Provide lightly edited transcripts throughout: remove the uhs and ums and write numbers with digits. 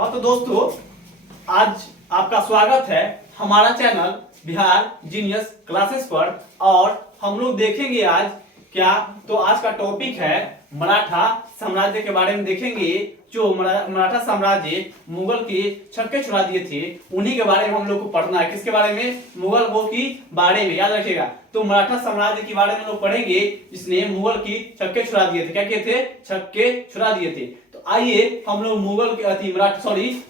हाँ तो दोस्तों, आज आपका स्वागत है हमारा चैनल बिहार जीनियस क्लासेस पर। और हम लोग देखेंगे आज क्या, तो आज का टॉपिक है मराठा साम्राज्य के बारे में देखेंगे। जो मराठा साम्राज्य मुगल के छक्के छुड़ा दिए थे, उन्हीं के बारे में हम लोग को पढ़ना है। किसके बारे में? मुगल के बारे में, याद रखिएगा। तो मराठा साम्राज्य के बारे में लोग पढ़ेंगे जिसने मुगल की छक्के छुड़ा दिए थे। क्या किए थे? छक्के छुड़ा दिए थे। तो आइए हम लोग मुगल के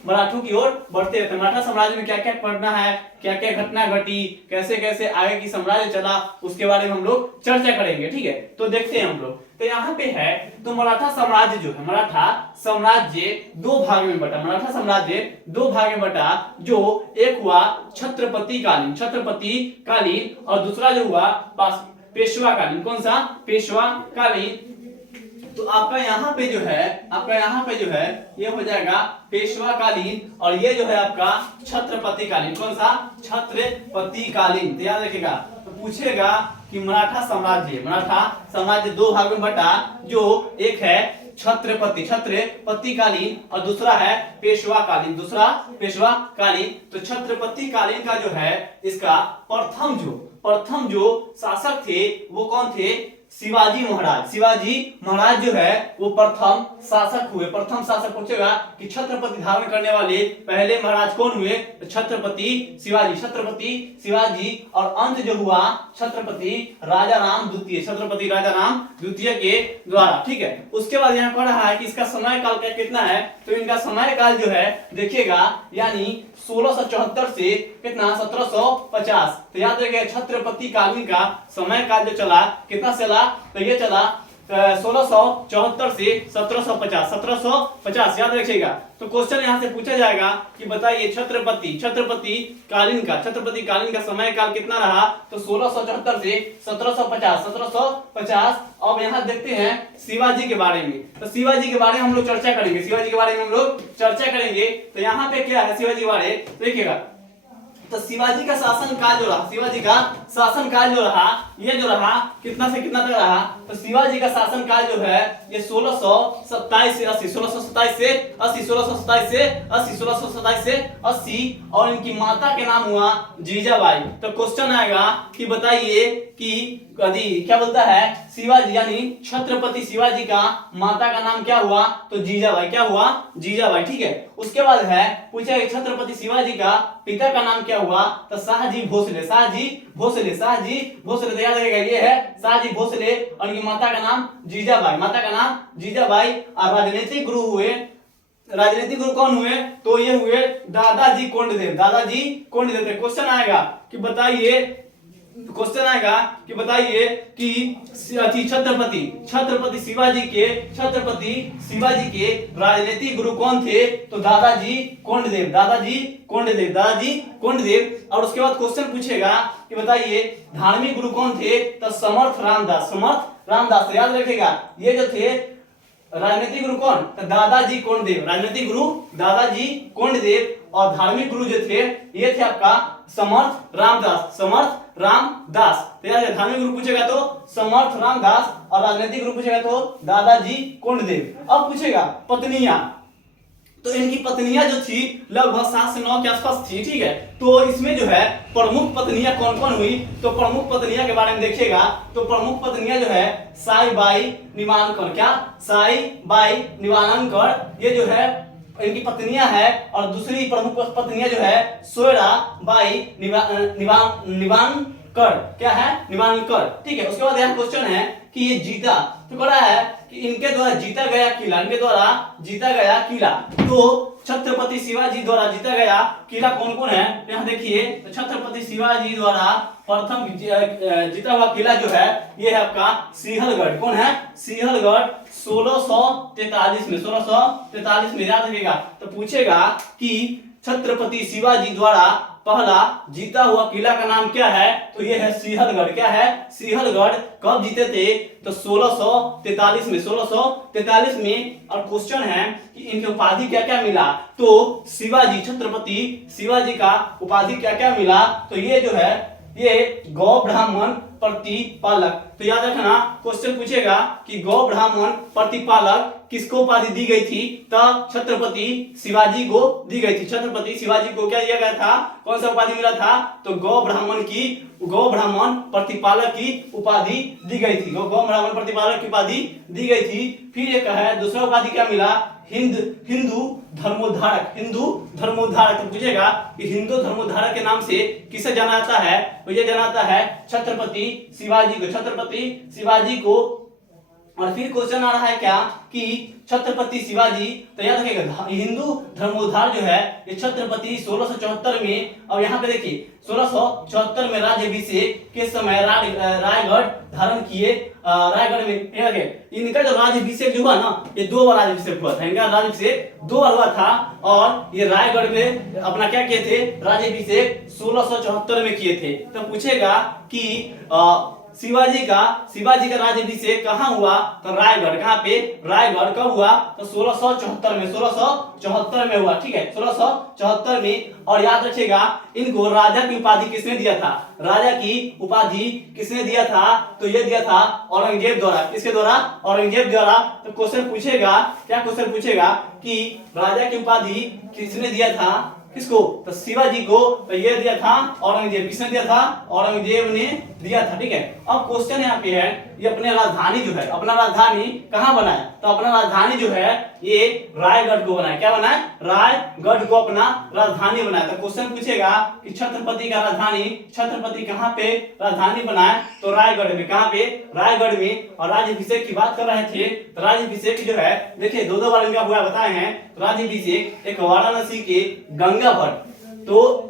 मराठों की ओर बढ़ते हैं। मराठा साम्राज्य में क्या क्या पढ़ना है, क्या क्या घटना घटी, कैसे कैसे आगे की साम्राज्य चला, उसके बारे में हम लोग चर्चा करेंगे। ठीक है, तो देखते हैं हम लोग। तो यहाँ पे है, तो मराठा साम्राज्य जो है, मराठा साम्राज्य दो भाग में बटा। मराठा साम्राज्य दो भाग में बटा। जो एक हुआ छत्रपति कालीन, और दूसरा जो हुआ पेशवा कालीन। कौन सा? पेशवा कालीन। तो आपका यहाँ पे जो है ये हो जाएगा पेशवा कालीन, और ये जो है आपका छत्रपति कालीन। कौन सा? छत्रपति कालीन। तो याद रखिएगा। तो पूछेगा कि मराठा साम्राज्य दो भाग में बटा। जो एक है छत्रपति कालीन, और दूसरा है पेशवा कालीन। तो छत्रपति कालीन का जो है, इसका प्रथम जो शासक थे वो कौन थे? शिवाजी महाराज जो है वो प्रथम शासक हुए। प्रथम शासक पूछेगा कि छत्रपति धारण करने वाले पहले महाराज कौन हुए? तो छत्रपति शिवाजी। और अंत जो हुआ छत्रपति राजाराम द्वितीय के द्वारा। ठीक है, उसके बाद यहाँ कह रहा है कि इसका समय काल कितना है। तो इनका समय काल जो है देखिएगा, यानी 1674 से कितना? 1750। तो याद रखिएगा, छत्रपति कालीन का समय काल जो चला, कितना चला? तो ये चला 1674 से 1750। याद रखिएगा। तो क्वेश्चन यहाँ से पूछा जाएगा कि बताइए छत्रपति कालीन का समय काल कितना रहा? तो 1674 से 1750। अब यहाँ देखते हैं शिवाजी के बारे में। तो शिवाजी के बारे में हम लोग चर्चा करेंगे। तो यहाँ पे क्या है शिवाजी के बारे? देखिएगा, तो शिवाजी का शासन काल जो रहा, ये जो रहा कितना से कितना तक रहा? तो शिवाजी का शासन काल जो है ये 1627 से 80। और इनकी माता के नाम हुआ जीजाबाई। तो क्वेश्चन आएगा कि बताइए कि क्या बोलता है शिवाजी, यानी छत्रपति शिवाजी का माता का नाम क्या हुआ? तो जीजाबाई। क्या हुआ? जीजाबाई। ठीक है, उसके बाद है पूछा छत्रपति शिवाजी का पिता का नाम क्या हुआ? तो शाहजी भोसले। तो याद रखिएगा, ये है शाहजी भोसले, और इनकी माता का नाम जीजाबाई। और राजनीतिक गुरु कौन हुए? तो ये हुए दादाजी कोंडदेव। क्वेश्चन आएगा कि बताइए कि छत्रपति शिवाजी के राजनीतिक गुरु कौन थे? तो दादाजी कोंडदेव। और उसके बाद क्वेश्चन पूछेगा कि बताइए धार्मिक गुरु कौन थे? तो समर्थ रामदास। तो याद रखिएगा, ये जो थे राजनीतिक गुरु कौन? तो दादाजी कोंडदेव। और धार्मिक गुरु जो थे ये थे आपका समर्थ रामदास। तो याद है, धार्मिक गुरु पूछेगा तो समर्थ रामदास, और राजनीतिक गुरु पूछेगा तो दादाजी कोंडदेव। अब पूछेगा पत्नियां। तो इनकी पत्नियां जो थी लगभग 7 से 9 के आसपास थी। ठीक है, तो इसमें जो है प्रमुख पत्नियां कौन कौन हुई? तो प्रमुख पत्नियां के बारे में देखिएगा। तो प्रमुख पत्नियां जो है साईबाई निवालनकर, ये जो है इनकी पत्नियां है। और दूसरी प्रमुख पत्नियां जो है सोयराबाई निवालनकर। क्या है? निवालनकर। ठीक है, उसके बाद यहाँ क्वेश्चन है कि ये जीता, तो कह रहा है कि इनके द्वारा जीता गया किला। तो छत्रपति शिवाजी द्वारा जीता गया किला कौन कौन है? यहाँ देखिए, तो छत्रपति शिवाजी द्वारा प्रथम जीता हुआ किला जो है ये है आपका सिंहलगढ़। कौन है? सिंहलगढ़ 1643 में। याद रखिएगा। तो पूछेगा कि छत्रपति शिवाजी द्वारा पहला जीता हुआ किला का नाम क्या है? तो ये है सिंहलगढ़। क्या है? सिंहलगढ़। कब जीते थे? तो 1643 में। और क्वेश्चन है कि इनकी उपाधि क्या क्या मिला? तो छत्रपति शिवाजी का उपाधि क्या क्या मिला? तो ये जो है ये गौ ब्राह्मण प्रतिपालक। तो याद रखना, क्वेश्चन पूछेगा कि गौ ब्राह्मण प्रतिपालक किसको उपाधि दी गई थी? तब छत्रपति शिवाजी को दी गई थी। छत्रपति शिवाजी को क्या दिया गया था? कौन सा उपाधि मिला था? तो गौ ब्राह्मण प्रतिपालक की उपाधि दी गई थी। गौ ब्राह्मण प्रतिपालक की उपाधि दी गई थी। फिर एक है दूसरा उपाधि क्या मिला? हिंदू धर्मोद्धारक। तो पूछेगा कि हिंदू धर्मोद्धारक के नाम से किसे जाना जाता है? तो ये जाना जाता है छत्रपति शिवाजी को। और फिर क्वेश्चन आ रहा है क्या कि छत्रपति शिवाजी, तो याद रखिएगा हिंदू धर्मोद्धार जो है ये छत्रपति 1674 में, और यहाँ पे देखिए 1674 में राज्याभिषेक के समय रायगढ़ धारण किए। रायगढ़ में इनका जो राज्याभिषेक जो हुआ ना, ये 2 बार राज्याभिषेक हुआ था। इनका राज्याभिषेक 2 बार हुआ था और ये रायगढ़ में अपना क्या किए थे? राज्याभिषेक 1674 में किए थे। तो पूछेगा कि शिवाजी का राज्याभिषेक कहाँ हुआ? तो रायगढ़। कहाँ पे? रायगढ़। कब हुआ? तो 1674 में हुआ। ठीक है, 1674 में। और याद रखिएगा इनको राजा की उपाधि किसने दिया था? राजा की उपाधि किसने दिया था? तो ये दिया था औरंगजेब द्वारा। किसके द्वारा? औरंगजेब द्वारा। तो क्वेश्चन पूछेगा, क्या क्वेश्चन पूछेगा कि राजा की उपाधि किसने दिया था? किसको? तो शिवाजी को। तो ये दिया था औरंगजेब। किसने दिया था? औरंगजेब ने दिया था। ठीक है, अब क्वेश्चन यहाँ पे है, ये अपने राजधानी जो है, अपना राजधानी कहाँ बनाया? तो अपना राजधानी जो है ये रायगढ़ को बनाया। क्या बनाया? रायगढ़ को अपना राजधानी बनाया। तो क्वेश्चन पूछेगा कि छत्रपति का राजधानी, छत्रपति कहाँ पे राजधानी बनाया? तो रायगढ़ में। कहाँ पे? रायगढ़ में। और राज्याभिषेक की बात कर रहे थे, तो राज्याभिषेक जो है देखिए 2 बार इनका हुआ बताए हैं। राज्याभिषेक एक वाराणसी के गंगा भट्ट। तो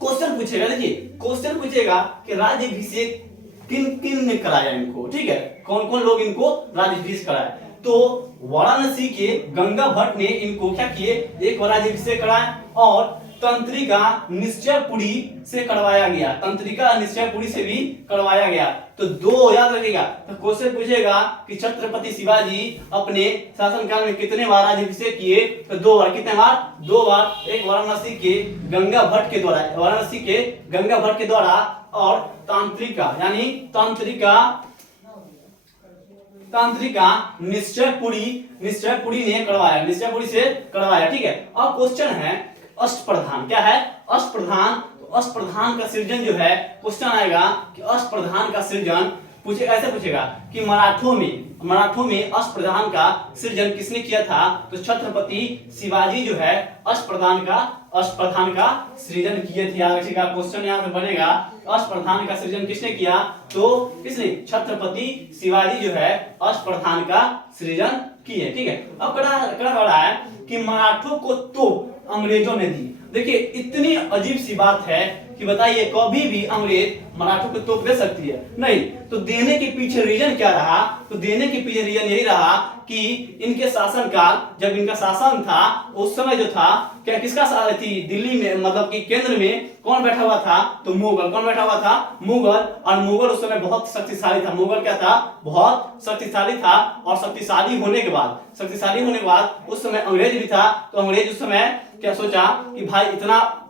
क्वेश्चन पूछेगा, देखिए क्वेश्चन पूछेगा कि राज्याभिषेक किन ने कराया इनको? ठीक है, कौन कौन लोग इनको राज्याभिषेक कराया? तो वाराणसी के गंगा भट्ट ने इनको क्या किए? एक राज्याभिषेक कराया और तंत्रिका निश्चयपुरी से करवाया गया। तंत्रिका निश्चयपुरी से भी करवाया गया। तो 2 याद रखिएगा। तो क्वेश्चन पूछेगा कि छत्रपति शिवाजी अपने शासनकाल में कितने बार राज्याभिषेक किए? तो 2 बार। कितने बार? 2 बार। एक वाराणसी के गंगा भट्ट के द्वारा, और तांत्रिका निश्चयपुरी ने करवाया। निश्चयपुरी से करवाया। ठीक है, अब क्वेश्चन है अष्टप्रधान। क्या है? अष्टप्रधान। तो अष्टप्रधान का सृजन जो है, क्वेश्चन आएगा कि अष्टप्रधान का सृजन ऐसे पूछेगा कि मराठों में अष्टप्रधान का सृजन किसने किया था? तो छत्रपति शिवाजी जो है अष्टप्रधान का सृजन किए थे। याद रखिएगा, क्वेश्चन यहाँ पे बनेगा अष्टप्रधान का सृजन किसने किया? तो किसने? छत्रपति शिवाजी जो है अष्टप्रधान का सृजन किए। ठीक है, अब कड़ा है कि मराठों को तोप अंग्रेजों ने दी। देखिए इतनी अजीब सी बात है कि बताइए कभी भी अंग्रेज मराठों को तोप दे सकती है? नहीं। तो देने के पीछे रीजन क्या रहा? तो देने के पीछे रीजन यही रहा कि इनके शासनकाल, जब इनका शासन था उस समय जो था क्या किसका थी? दिल्ली में, मतलब कि केंद्र में कौन बैठा हुआ था? तो मुगल। कौन बैठा हुआ था? मुगल। और मुगल उस समय बहुत शक्तिशाली था। मुगल क्या था? बहुत शक्तिशाली था। और शक्तिशाली होने के बाद उस समय अंग्रेज भी था। तो अंग्रेज उस समय क्या सोचा कि भाई इतना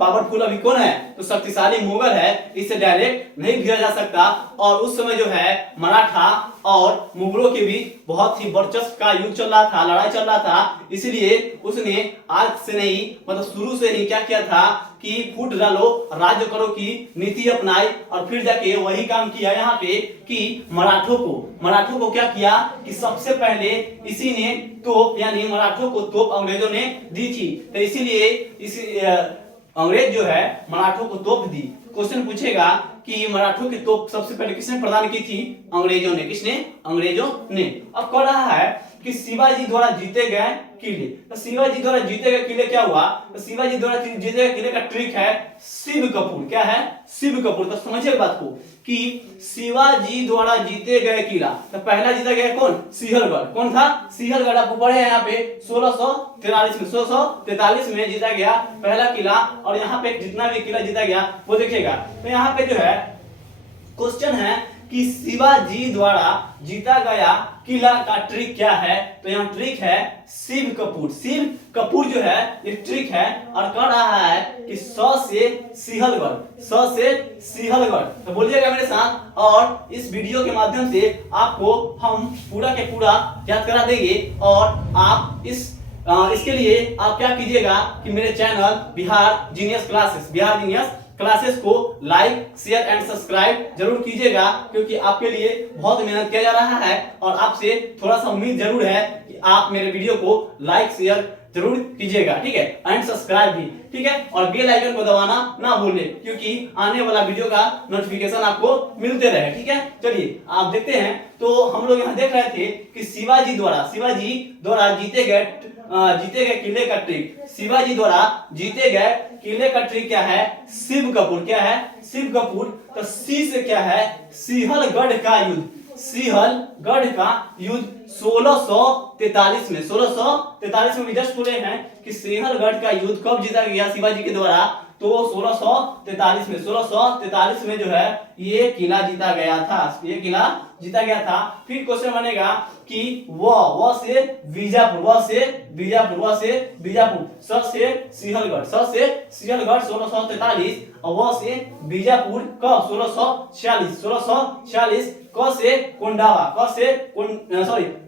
पावरफुल अभी कौन है? तो शक्तिशाली मुगल है, इससे डायरेक्ट नहीं भिड़ा जा सकता। और उस समय जो है मराठा और मुगलों के बीच बहुत ही वर्चस्व का युद्ध चल रहा था, लड़ाई चल रहा था। इसलिए उसने आज से नहीं, मतलब शुरू से ही क्या किया था कि फूट डालो राज्य करो की नीति अपनाई। और फिर जाके वही काम किया यहाँ पे कि मराठों को क्या किया कि सबसे पहले इसी ने तोप, यानी मराठों को तोप अंग्रेजों ने दी थी। तो इसीलिए अंग्रेज जो है मराठों को तोप दी। क्वेश्चन पूछेगा कि मराठों की तोप सबसे पहले किसने प्रदान की थी? अंग्रेजों ने। किसने? अंग्रेजों ने। अब कह रहा है कि शिवाजी द्वारा जीते गए किले। तो शिवाजी द्वारा जीते गए किले क्या हुआ? तो शिवाजी द्वारा जीते गए किले का ट्रिक है शिव कपूर। क्या है? शिव कपूर। तो समझिए बात को कि शिवाजी द्वारा जीते गए किला, तो पहला जीता गया कौन? सिंहलगढ़। कौन था? सिंहलगढ़। आपको पढ़े हैं यहाँ पे 1643 में जीता गया पहला किला। और यहाँ पे जितना भी किला जीता गया वो देखिएगा। तो यहाँ पे जो है क्वेश्चन है कि शिवाजी द्वारा जीता गया किला का ट्रिक क्या है। तो यहाँ ट्रिक है शिव कपूर। शिव कपूर जो है ये ट्रिक है और कह रहा है कि से सिंहलगढ़, से सिंहलगढ़। तो बोलिएगा मेरे साथ और इस वीडियो के माध्यम से आपको हम पूरा के पूरा याद करा देंगे। और आप इसके लिए आप क्या कीजिएगा कि मेरे चैनल बिहार जीनियस क्लासेस को लाइक शेयर एंड सब्सक्राइब जरूर कीजिएगा, क्योंकि आपके लिए बहुत मेहनत किया जा रहा है और आपसे थोड़ा सा उम्मीद जरूर है कि आप मेरे वीडियो को लाइक शेयर जरूर कीजिएगा, ठीक है, एंड सब्सक्राइब भी, ठीक है, और बेल आइकन को दबाना ना भूलें, क्योंकि आने वाला वीडियो का नोटिफिकेशन आपको मिलते रहे, ठीक है। चलिए आप देखते हैं। तो हम लोग यहाँ देख रहे थे कि शिवाजी द्वारा जीते गए किले का ट्रिक। शिवाजी द्वारा जीते गए किले का ट्रिक क्या है? शिव कपूर। क्या है? शिव कपूर। तो सी से क्या है? सिंहलगढ़ का युद्ध। सिंहलगढ़ का युद्ध 1643 में 1643 में जस्ट बोले हैं कि सिंहलगढ़ का युद्ध कब जीता गया शिवाजी के द्वारा? तो 1643 में जो है ये किला जीता गया था। ये किला जीता गया था। फिर क्वेश्चन बनेगा कि वो से बीजापुर, स से सिंहलगढ़ 1643 और वो से बीजापुर कब? 1646। क से कोंडावा,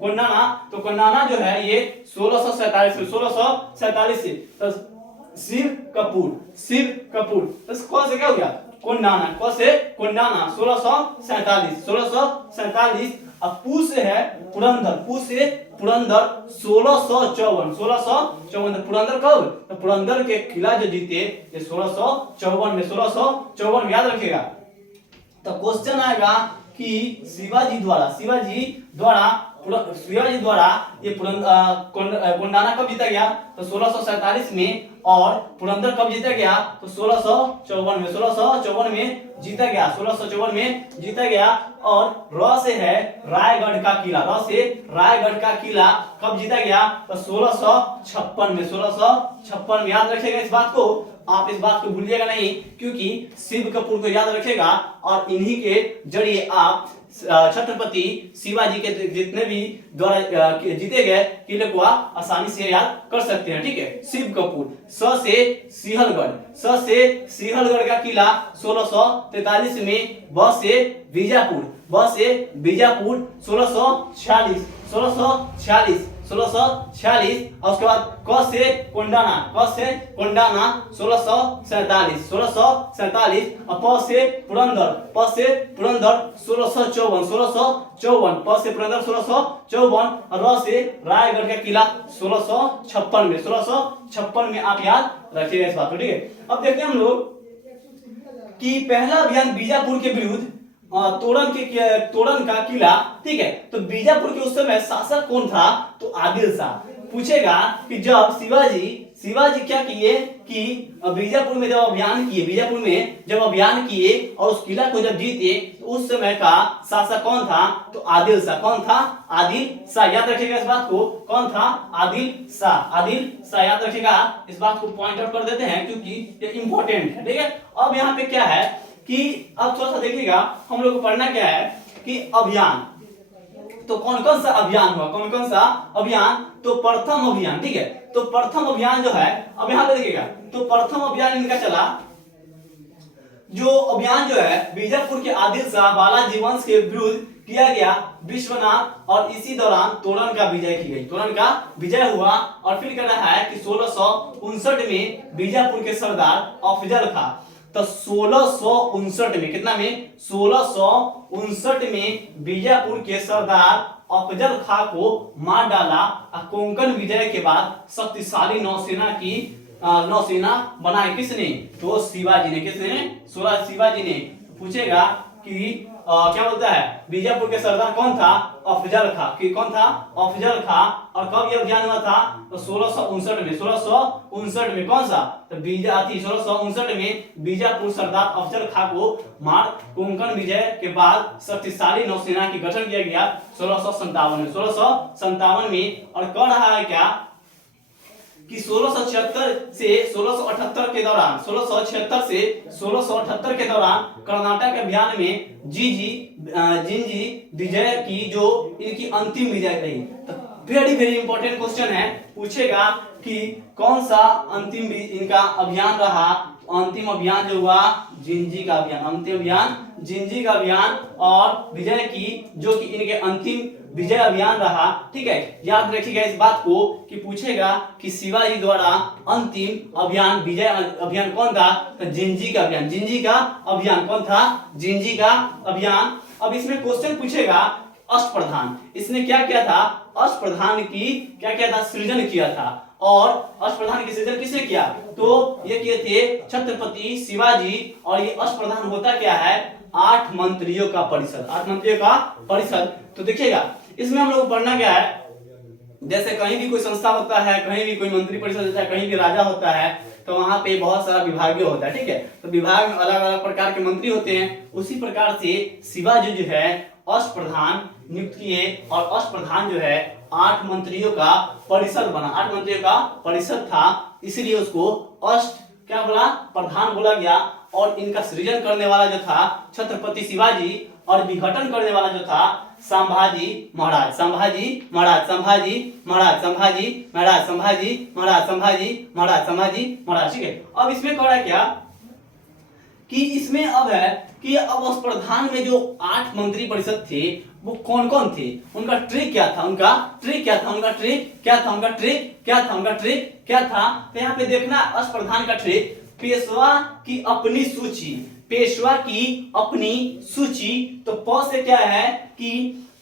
कोंडाना। तो कोंडाना जो है ये 1647 से। तो शिव कपूर। तो क से क्या हो गया? कोंडाना। क से कोंडाना 1647। अब पू से है पुरंदर। 1654। पुरंदर कब? तो पुरंदर के किला जो जीते ये 1654 में याद रखिएगा। तो क्वेश्चन आएगा कि शिवाजी द्वारा ये कोंडाना कब जीता गया? तो 1647 में। और पुरंदर कब जीता गया? तो 1654 में जीता गया। 1654 में जीता गया। और र से है रायगढ़ का किला। रायगढ़ का किला कब जीता गया? तो 1656 में याद रखिएगा इस बात को। आप इस बात को भूलिएगा नहीं, क्योंकि शिव कपूर को याद रखेगा और इन्हीं के जरिए आप छत्रपति शिवाजी के जितने भी द्वारा जीते गए किले को आसानी से याद कर सकते हैं, ठीक है। शिव कपूर। स से सिंहलगढ़ का किला 1643 में। ब से बीजापुर 1646। और उसके बाद क से कोंडाना 1647। और प से पुरंदर 1654। प से पुरंदर 1654। और र से रायगढ़ का किला 1656 में आप याद रखिएगा इस बात को, ठीक है। अब देखते हैं हम लोग कि पहला अभियान बीजापुर के विरुद्ध तोरण का किला, ठीक है। तो बीजापुर के उस समय शासक कौन था? तो आदिल शाह। पूछेगा कि जब शिवाजी क्या किए कि बीजापुर में जब अभियान किए और उस किला को जब जीते, तो उस समय का शासक कौन था? तो आदिल शाह। कौन था? आदिल शाह। याद रखिएगा इस बात को। कौन था? आदिल शाह याद रखिएगा। इस बात को पॉइंट आउट कर देते हैं क्योंकि ये इंपॉर्टेंट है, ठीक है। अब यहाँ पे क्या है कि अब थोड़ा सा देखिएगा, हम लोग को पढ़ना क्या है कि अभियान। तो कौन कौन सा अभियान हुआ? तो प्रथम अभियान, ठीक है। तो प्रथम अभियान जो है, अब यहाँ पे देखिएगा, तो प्रथम अभियान इनका चला। जो अभियान जो है बीजापुर के आदिल शाह बालाजी वंश के विरुद्ध किया गया विश्वनाथ, और इसी दौरान तोरण का विजय हुआ। और फिर कहना है कि 1659 में बीजापुर के सरदार अफजल खां। तो 1659 में, कितना में? 1659 में बीजापुर के सरदार अफजल खां को मार डाला। कोंकण विजय के बाद शक्तिशाली नौसेना बनाई किसने? तो शिवाजी ने। किसने? शिवाजी ने। पूछेगा कि क्या बोलता है बीजापुर के सरदार कौन था? अफजल खां। कि कौन था? अफजल खां। और कब यह अभियान हुआ था? तो 1659 में। 1659 में कौन सा? तो 1659 में बीजापुर सरदार अफजल खां को मार कोंकण विजय के बाद शक्तिशाली नौसेना की गठन किया गया 1657 में। 1657 में। और कह रहा है क्या कि 1676 से 1678 के दौरान 1676 से 1678 के दौरान कर्नाटक अभियान में जिंजी विजय की जो इनकी अंतिम विजय रही। तो वेरी वेरी इंपॉर्टेंट क्वेश्चन है, पूछेगा कि कौन सा अंतिम इनका अभियान रहा। अंतिम अभियान जो हुआ जिंजी का अभियान, अंतिम अभियान जिंजी का अभियान और विजय की जो कि इनके अंतिम विजय अभियान रहा। ठीक है, याद रखिएगा इस बात को कि पूछेगा कि शिवाजी द्वारा अंतिम अभियान विजय अभियान कौन था, तो जिंजी का अभियान। जिंजी का अभियान कौन था, जिंजी का अभियान। अब इसमें क्वेश्चन पूछेगा अष्टप्रधान, इसने क्या किया था, अष्टप्रधान की क्या था, सृजन किया था। और अष्टप्रधान की सृजन किसने किया, तो ये किए थे छत्रपति शिवाजी। और ये अष्टप्रधान होता क्या है, 8 मंत्रियों का परिषद, 8 मंत्रियों का परिषद। तो देखिएगा इसमें हम लोग पढ़ना क्या है, जैसे कहीं भी कोई संस्था होता है, कहीं भी कोई मंत्री परिषद होता है, कहीं भी राजा होता है, तो वहां पे बहुत सारा विभागीय होता है। ठीक है, तो विभाग में अलग अलग प्रकार के मंत्री होते हैं। उसी प्रकार से शिवाजी जो है अष्टप्रधान नियुक्त किए और अष्टप्रधान जो है 8 मंत्रियों का परिषद बना, 8 मंत्रियों का परिषद था, इसलिए उसको अष्ट क्या बोला, प्रधान बोला गया। और इनका सृजन करने वाला जो था छत्रपति शिवाजी और विघटन करने वाला जो था संभाजी महाराज, संभाजी महाराज, संभाजी महाराज, संभाजी महाराज, संभाजी महाराज, संभाजी महाराज, संभाजी महाराज। ठीक है, अब इसमें कह रहा है क्या कि इसमें अब है कि अब उस प्रधान में जो 8 मंत्री परिषद थे वो कौन कौन थे, उनका ट्रिक क्या था, उनका ट्रिक क्या था, उनका ट्रिक क्या था, उनका ट्रिक क्या था, उनका ट्रिक क्या था। तो यहाँ पे देखना अष्टप्रधान का ट्रिक, पेशवा की अपनी सूची, पेशवा की अपनी सूची। तो प से क्या है कि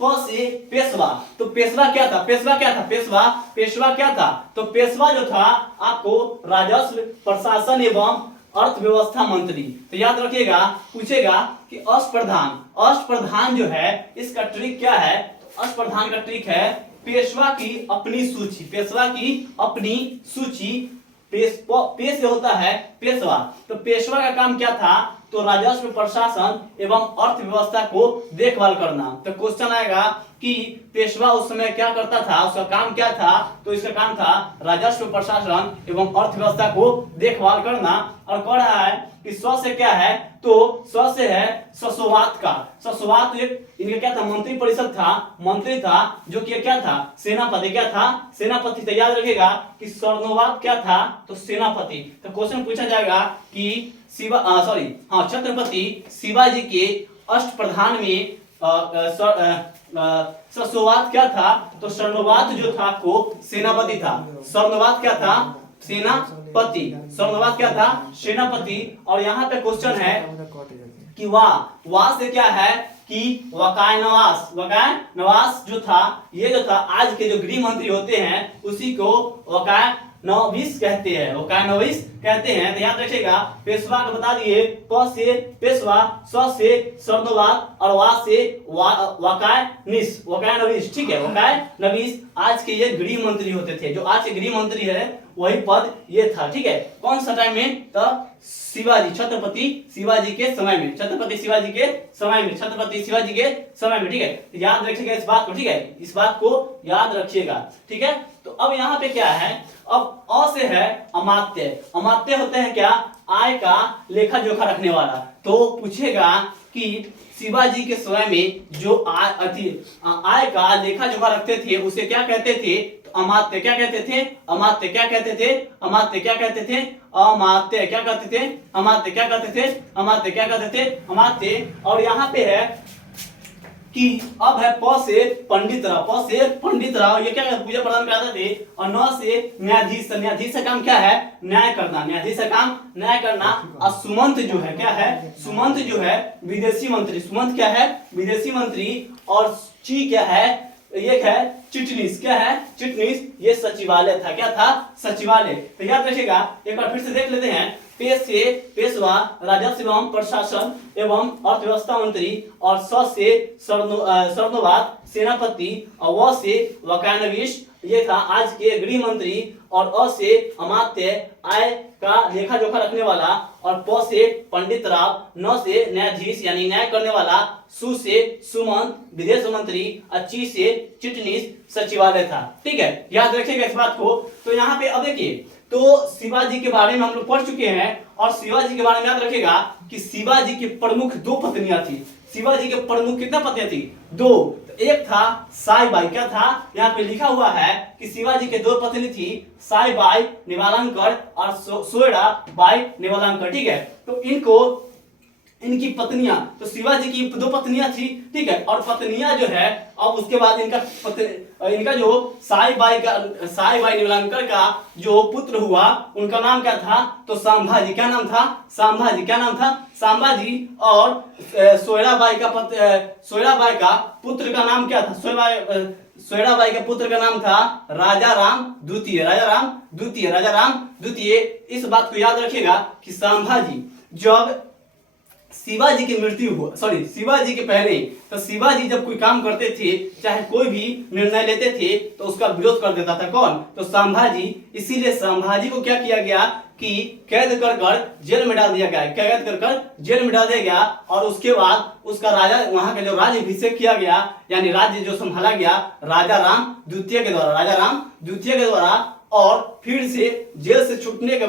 प से पेशवा, तो पेशवा क्या था, पेशवा क्या था, पेशवा क्या था, तो पेशवा जो था आपको राजस्व प्रशासन एवं अर्थव्यवस्था मंत्री। तो याद रखिएगा, पूछेगा कि अष्टप्रधान जो है इसका ट्रिक क्या है, तो अष्टप्रधान का ट्रिक है पेशवा की अपनी सूची, पेशवा की अपनी सूची। पेश होता है पेशवा, तो पेशवा का काम क्या था, तो राजस्व प्रशासन एवं अर्थव्यवस्था को देखभाल करना। तो क्वेश्चन आएगा कि पेशवा उस समय क्या करता था, उसका काम क्या था, तो इसका काम था राजस्व प्रशासन एवं अर्थव्यवस्था को देखभाल करना। और कह रहा है कि स्व से क्या है, तो स्व से है ससोवात का, ससोवात इनका क्या था, मंत्री परिषद था, मंत्री था जो कि क्या था, सेनापति, क्या था, सेनापति। तो याद रखिएगा कि स्वर्णवात क्या था, तो सेनापति। तो क्वेश्चन पूछा जाएगा कि छत्रपति शिवाजी के अष्टप्रधान में ससोवात क्या था, तो स्वर्णवात जो था को सेनापति था, स्वर्णवात क्या था, सेनापति, स्वर्णवात क्या था, सेनापति। और यहाँ पे क्वेश्चन है कि वाह से क्या है कि वकाय नवास जो था, ये जो था आज के जो गृह मंत्री होते हैं उसी को वकाय नवीस कहते हैं, वकाय नवीस कहते हैं। तो याद रखिएगा पेशवा को बता दिए, प से पेशवा, स्व से स्वर्णवात और वा से वकाय नवीस। ठीक है, वकाय नवीस आज के ये गृह मंत्री होते थे, जो आज के गृह मंत्री है वही पद ये था। ठीक है, कौन सा टाइम में, तो शिवाजी, छत्रपति शिवाजी के समय में, छत्रपति शिवाजी के समय में, छत्रपति शिवाजी के समय में। ठीक है, तो याद रखिएगा इस बात को, ठीक है, इस बात को याद रखिएगा। ठीक है, तो अब यहाँ पे क्या है, अब अ से है अमात्य, अमात्य होते हैं क्या, आय का लेखा जोखा रखने वाला। तो पूछेगा कि शिवाजी के समय में जो आय का लेखा जोखा रखते थे उसे क्या कहते थे, तो अमात्य क्या कहते थे, अमात्य क्या कहते थे, अमात्य क्या कहते थे, अमात्य क्या कहते थे, अमात्य क्या कहते थे, अमात्य क्या कहते थे, अमात्य। और यहाँ पे है कि अब है प से पंडित राव, प से पंडित राव, ये क्या पूजा प्रदान कराते थे। और न से न्यायाधीश, न्यायाधीश का काम क्या है, न्याय करना, न्यायाधीश का काम न्याय करना। और सुमंत जो है क्या है, सुमंत जो है विदेशी मंत्री, सुमंत क्या है, विदेशी मंत्री। और ची क्या है, ये है चिटनीस, क्या है, चिटनीस, ये सचिवालय था, क्या था, सचिवालय। तो याद रखिएगा, एक बार फिर से देख लेते हैं। पेश से पेशवा, राजस्व एवं प्रशासन एवं अर्थव्यवस्था मंत्री। और स से स्वर्णवात सेनापति। और व से वकानवीश ये था आज के गृह मंत्री, और अ से अमात्य, आय का लेखा जोखा रखने वाला, और प से पंडित राव, न से न्यायाधीश यानी न्याय करने वाला, सु से सुमंत विदेश मंत्री, और ची से चिटनीस सचिवालय था। ठीक है, याद रखिएगा इस बात को। तो यहाँ पे अब देखिए, तो शिवाजी के बारे में हम लोग पढ़ चुके हैं, और शिवाजी के बारे में याद रखिएगा कि शिवाजी की प्रमुख 2 पत्नियां थी। शिवाजी के प्रमुख कितना पत्नियां थी? 2। एक था साईबाई, क्या था? यहाँ पे लिखा हुआ है कि शिवाजी के 2 पत्नी थी, साईबाई निवालंकर और सोयराबाई निवालंकर। ठीक है, तो इनकी पत्नियां, तो शिवाजी की 2 पत्नियां थी। ठीक है, और पत्नियां जो है, अब उसके बाद इनका जो साईबाई निवलंकर का जो पुत्र हुआ, उनका नाम क्या था? तो संभाजी। क्या नाम था? संभाजी। क्या नाम था? संभाजी। और सोयराबाई का पुत्र का नाम क्या था? सोयराबाई के पुत्र का नाम था राजाराम द्वितीय। राजाराम द्वितीय। इस बात को याद रखिएगा कि संभाजी जब शिवाजी की मृत्यु हुआ, शिवाजी के पहले, तो शिवाजी जब कोई काम करते थे, चाहे कोई भी निर्णय लेते थे, तो उसका विरोध कर देता था। कौन? तो संभाजी। इसीलिए संभाजी को क्या किया गया कि कैद कर जेल में डाल दिया गया। कैद कर जेल में डाल दिया गया, और उसके बाद उसका राजा, वहां का जो राज्याभिषेक किया गया, यानी राज्य जो संभाला गया राजाराम द्वितीय के द्वारा। और फिर से जेल से छूटने के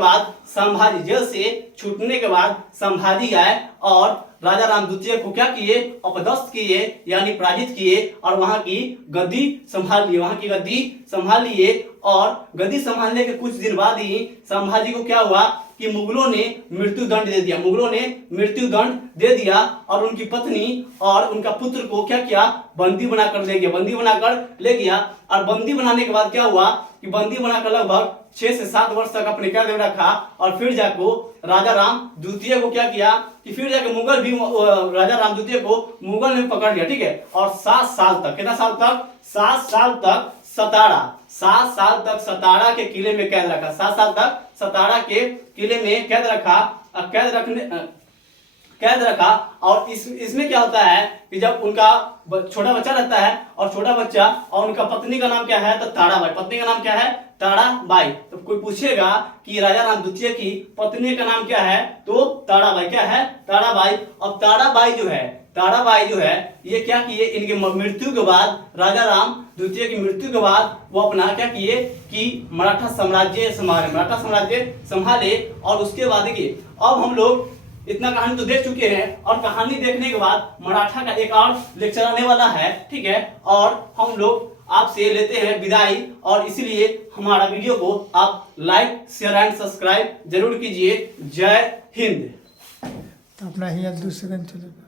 बाद संभाजी आए, और राजाराम द्वितीय को क्या किए? अपदस्थ किए, यानी पराजित किए, और वहां की गद्दी संभाल लिए। और गद्दी संभालने के कुछ दिन बाद ही संभाजी को क्या हुआ कि मुगलों ने मृत्यु दंड दे दिया। और उनकी पत्नी और उनका पुत्र को क्या किया? बंदी बनाकर ले गया। और बंदी बनाने के बाद क्या हुआ कि बंदी बनाकर लगभग 6 से 7 वर्ष तक अपने कैद में रखा। और फिर जाको राजाराम द्वितीय को क्या किया कि फिर जाके मुगल भी राजाराम द्वितीय को मुगल ने पकड़ लिया। ठीक है, और 7 साल तक, कितना साल तक? 7 साल तक सतारा के किले में कैद रखा। 7 साल तक सतारा के किले में कैद रखा। और इसमें क्या होता है कि जब उनका छोटा बच्चा रहता है, और उनका पत्नी का नाम क्या है? तो ताराबाई। पत्नी का नाम क्या है? ताराबाई। तो कोई पूछेगा कि राजाराम द्वितीय की पत्नी का नाम क्या है? तो ताराबाई। क्या है? ताराबाई। अब ताराबाई जो है ये क्या किए? इनकी मृत्यु के बाद, राजाराम द्वितीय की मृत्यु के बाद, वो अपना क्या किए कि मराठा साम्राज्य संभाले। और उसके बाद देखिए, अब हम लोग इतना कहानी तो देख चुके हैं, और कहानी देखने के बाद मराठा का एक और लेक्चर आने वाला है। ठीक है, और हम लोग आपसे लेते हैं विदाई, और इसीलिए हमारा वीडियो को आप लाइक, शेयर एंड सब्सक्राइब जरूर कीजिए। जय हिंद। अपना ही 2 सेकंड चलेगा।